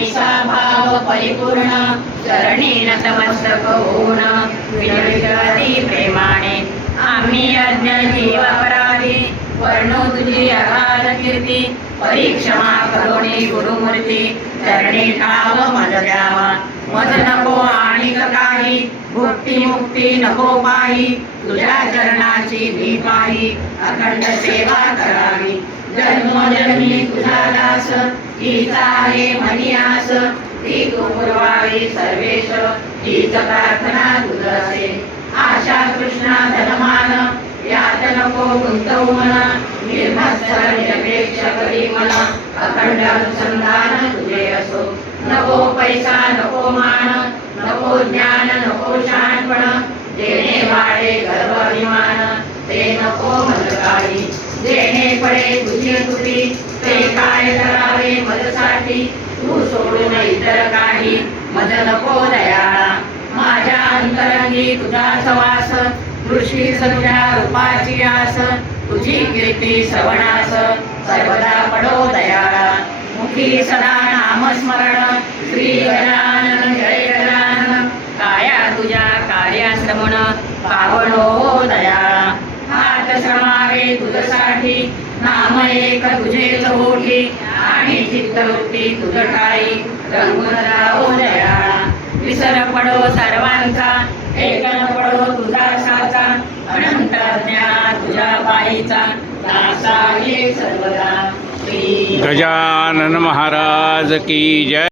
ऐसा भाव परिपूर्ण चरणी नतमस्तक होऊन विजयी प्रेमाने आम्ही अज्ञ जीव अपराधी वर्णो तुझी अगाध कीर्ती परीक्षमा करुणी गुरुमूर्ती चरणी ठाव मज द्यावा मज नको आणि काही भुक्ती मुक्ती नको पाही तुझ्या चरणाची मी पाही अखंड सेवा करावी. जन जन्मोजन्मी तुझा दास हीच आहे मनी ती तू पुरवावी सर्वेश हीच प्रार्थना तुझसे आशा कृष्णा धनमान यात नको गुंतवू मना निर्मत्सर निरपेक्ष करी मना अखंड अनुसंधान तुझे असो. नको पैसा नको मान नको ज्ञान नको शहाणपण देणे वाढे गर्व अभिमान ते नको मज काही देणे पडे तुझी तुटी ते काय करावे मजसाठी तू सोडून इतर काही. मज नको दयाळा माझ्या अंतरंगी तुझा सवास. दृष्टी सत्या रूपाची आस. तुझी कीर्ती श्रवणास. सर्वदा पडो दयाळा मुखी सदा नामस्मरण श्री गजानन जय गजानन. काया तुझ्या कार्याश्रमण? पावनो दयाळा नाम एक तुझे ओठी आणि चित्तवृत्ती तुझ ठाई रंगून राहो विसर पडो सर्वांचा एक न पडो तुझा साचा अनंत ज्ञान तुझ्या पायीचा दासा ये सर्वदा. गजानन महाराज की जय.